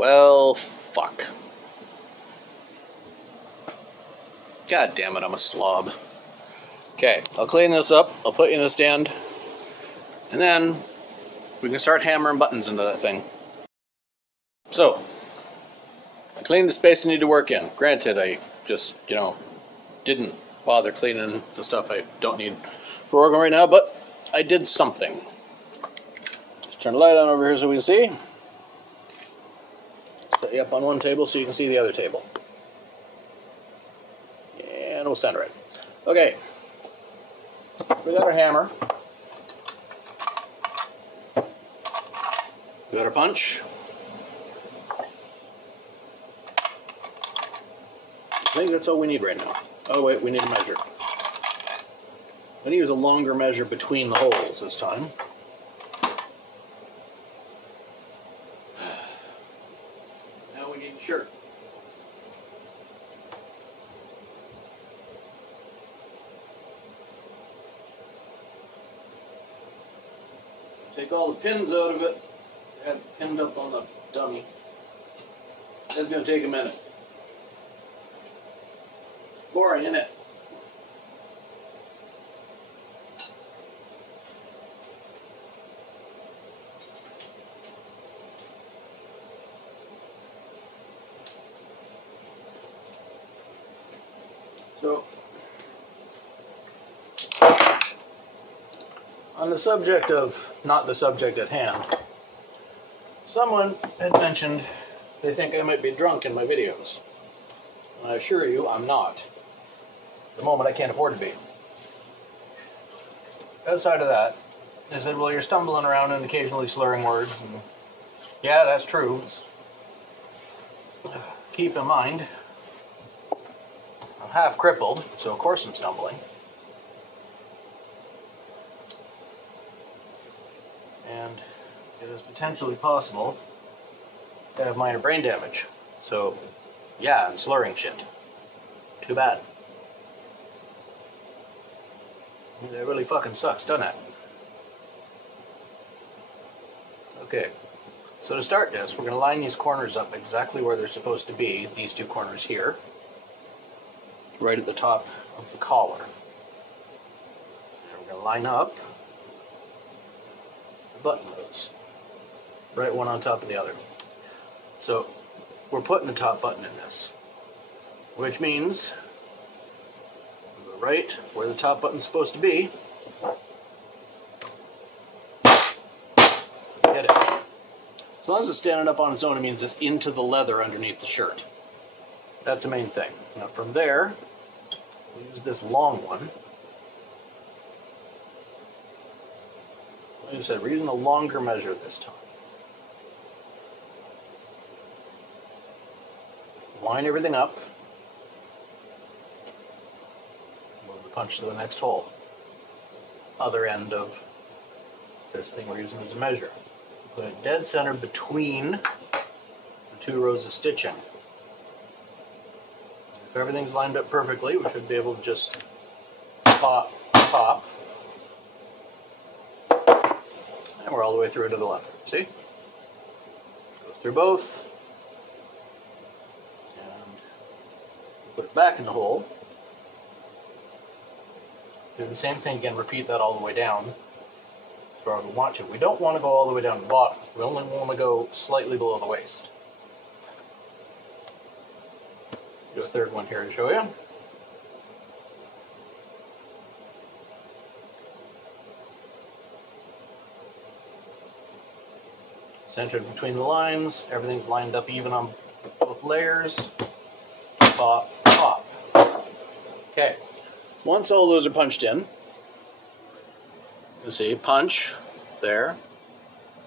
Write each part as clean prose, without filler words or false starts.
Well, fuck. God damn it, I'm a slob. Okay, I'll clean this up, I'll put you in a stand, and then we can start hammering buttons into that thing. So, I cleaned the space I need to work in. Granted, I just, didn't bother cleaning the stuff I don't need for working right now, but I did something. Just turn the light on over here so we can see. Set you up on one table so you can see the other table. And we'll center it. Okay. We got our hammer. We got our punch. I think that's all we need right now. Oh wait, we need a measure. I'm going to use a longer measure between the holes this time. Now we need a shirt. Take all the pins out of it. I have it pinned up on the dummy. That's going to take a minute. Boring, isn't it? So, on the subject of, not the subject at hand, someone had mentioned they think I might be drunk in my videos. And I assure you, I'm not. At the moment, I can't afford to be. Outside of that, they said, well, you're stumbling around and occasionally slurring words. And yeah, that's true. Keep in mind, I'm half crippled, so of course I'm stumbling. And it is potentially possible to have minor brain damage. So, yeah, I'm slurring shit. Too bad. That really fucking sucks, doesn't it? Okay, so to start this, we're going to line these corners up exactly where they're supposed to be, these two corners here, right at the top of the collar. And we're going to line up the button rows, right one on top of the other. So, we're putting the top button in this, which means right where the top button's supposed to be. Get it. As long as it's standing up on its own, it means it's into the leather underneath the shirt. That's the main thing. Now from there, we'll use this long one. Like I said, we're using a longer measure this time. Line everything up. Punch to the next hole. Other end of this thing we're using as a measure. Put it dead center between the two rows of stitching. If everything's lined up perfectly, we should be able to just pop, pop, and we're all the way through to the leather. See? Goes through both, and put it back in the hole. Do the same thing again, repeat that all the way down as far as we want to. We don't want to go all the way down to the bottom. We only want to go slightly below the waist. Do a third one here to show you. Centered between the lines, everything's lined up even on both layers. Pop, pop. Okay. Once all those are punched in, you see, punch there,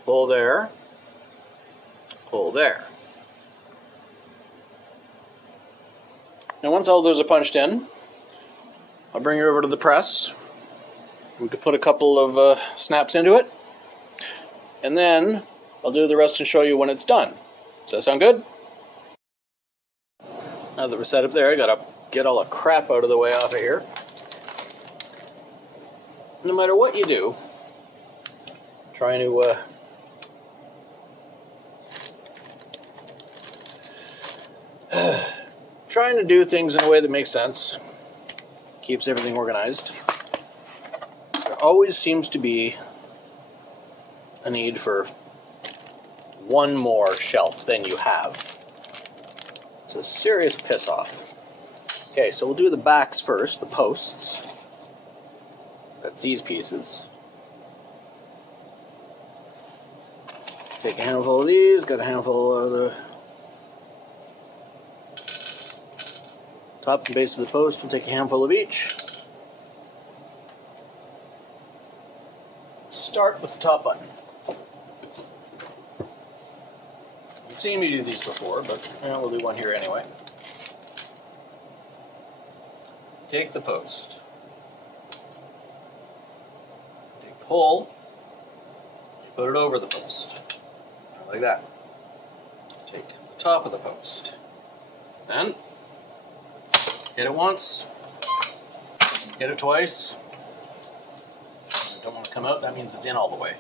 hole there, hole there. Now once all those are punched in, I'll bring you over to the press. We could put a couple of snaps into it, and then I'll do the rest and show you when it's done. Does that sound good? Now that we're set up there, I gotta get all the crap out of the way off of here. No matter what you do, trying to Trying to do things in a way that makes sense, keeps everything organized. There always seems to be a need for one more shelf than you have. It's a serious piss off. Okay, so we'll do the backs first, the posts. That's these pieces. Take a handful of these, got a handful of the top and base of the post. We'll take a handful of each. Start with the top button. You've seen me do these before, but we'll do one here anyway. Take the post. Take the hole. You put it over the post. Like that. Take the top of the post. Then hit it once. Hit it twice. If it don't want to come out, that means it's in all the way.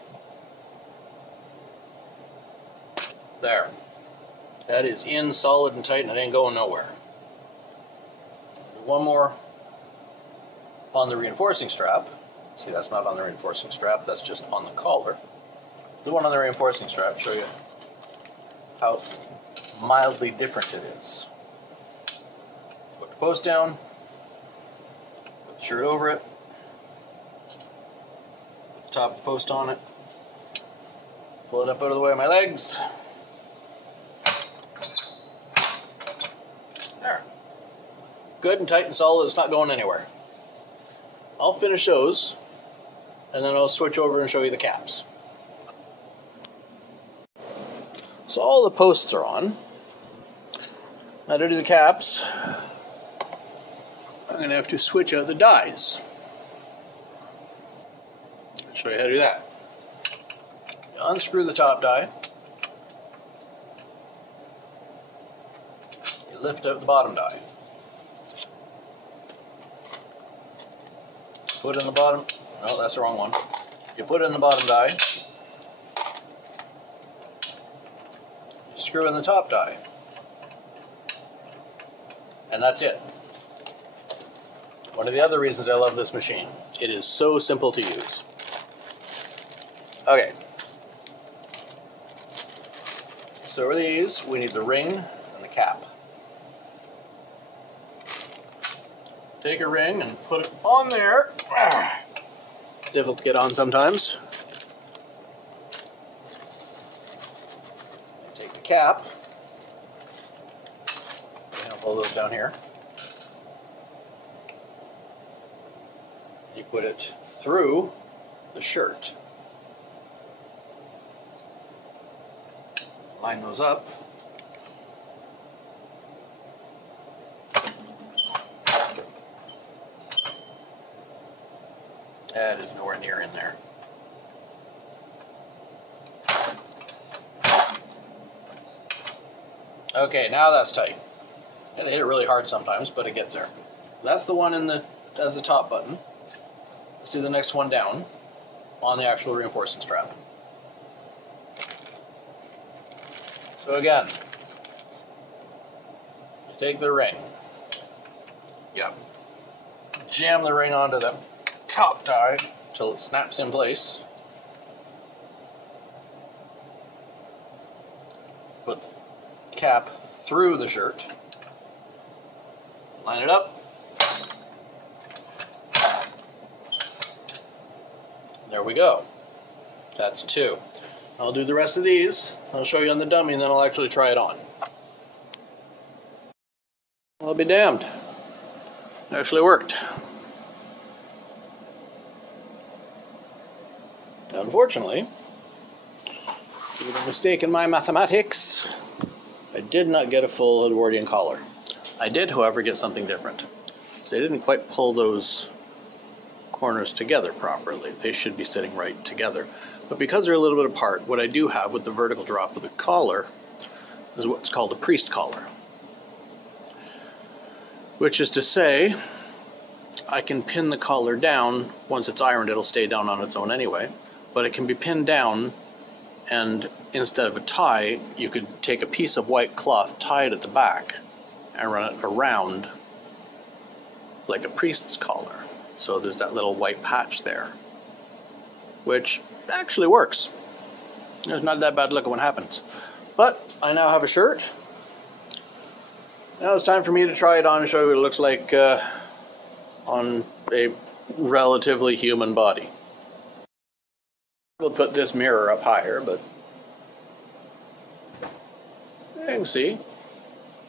There. That is in solid and tight and it ain't going nowhere. One more on the reinforcing strap. See, that's not on the reinforcing strap, that's just on the collar. The one on the reinforcing strap, show you how mildly different it is. Put the post down, put the shirt over it, put the top of the post on it, pull it up out of the way of my legs. There. Good and tight and solid, it's not going anywhere. I'll finish those, and then I'll switch over and show you the caps. So all the posts are on. Now to do the caps, I'm going to have to switch out the dies. I'll show you how to do that. You unscrew the top die. You lift out the bottom die. Put in the bottom, no, that's the wrong one. You put in the bottom die. Screw in the top die. And that's it. One of the other reasons I love this machine. It is so simple to use. Okay. So for these, we need the ring and the cap. Take a ring and put it on there. Difficult to get on sometimes. Take the cap. I'll pull those down here. You put it through the shirt. Line those up. That is nowhere near in there. Okay, now that's tight. Yeah, they hit it really hard sometimes, but it gets there. That's the one as the top button. Let's do the next one down on the actual reinforcing strap. So again, you take the ring. Yeah. Jam the ring onto the top die until it snaps in place. Put the cap through the shirt. Line it up. There we go. That's two. I'll do the rest of these. I'll show you on the dummy and then I'll actually try it on. I'll be damned. It actually worked. Unfortunately, due to a mistake in my mathematics, I did not get a full Edwardian collar. I did, however, get something different. So I didn't quite pull those corners together properly. They should be sitting right together. But because they're a little bit apart, what I do have with the vertical drop of the collar is what's called a priest collar. Which is to say, I can pin the collar down. Once it's ironed, it'll stay down on its own anyway. But it can be pinned down, and instead of a tie, you could take a piece of white cloth, tie it at the back, and run it around like a priest's collar. So there's that little white patch there, which actually works. It's not that bad looking when it happens. But I now have a shirt. Now it's time for me to try it on and show you what it looks like on a relatively human body. We'll put this mirror up higher, but you can see,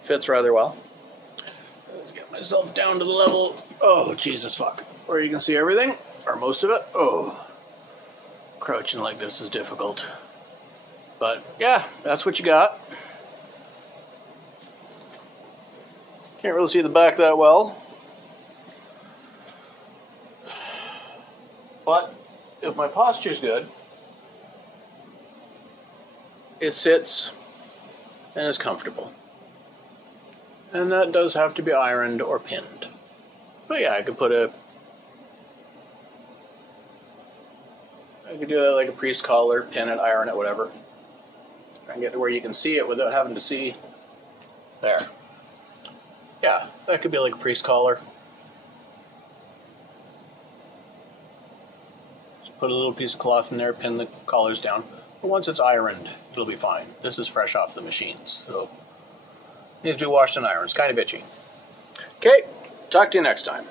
fits rather well. Let's get myself down to the level, oh Jesus fuck, where you can see everything, or most of it. Oh, crouching like this is difficult. But yeah, that's what you got. Can't really see the back that well. But if my posture's good, it sits and is comfortable. And that does have to be ironed or pinned. But yeah, I could do it like a priest collar, pin it, iron it, whatever. Try and get to where you can see it without having to see. There. Yeah, that could be like a priest collar. Just put a little piece of cloth in there, pin the collars down. But once it's ironed, it'll be fine. This is fresh off the machines, so it needs to be washed and ironed. It's kind of itchy. Okay, talk to you next time.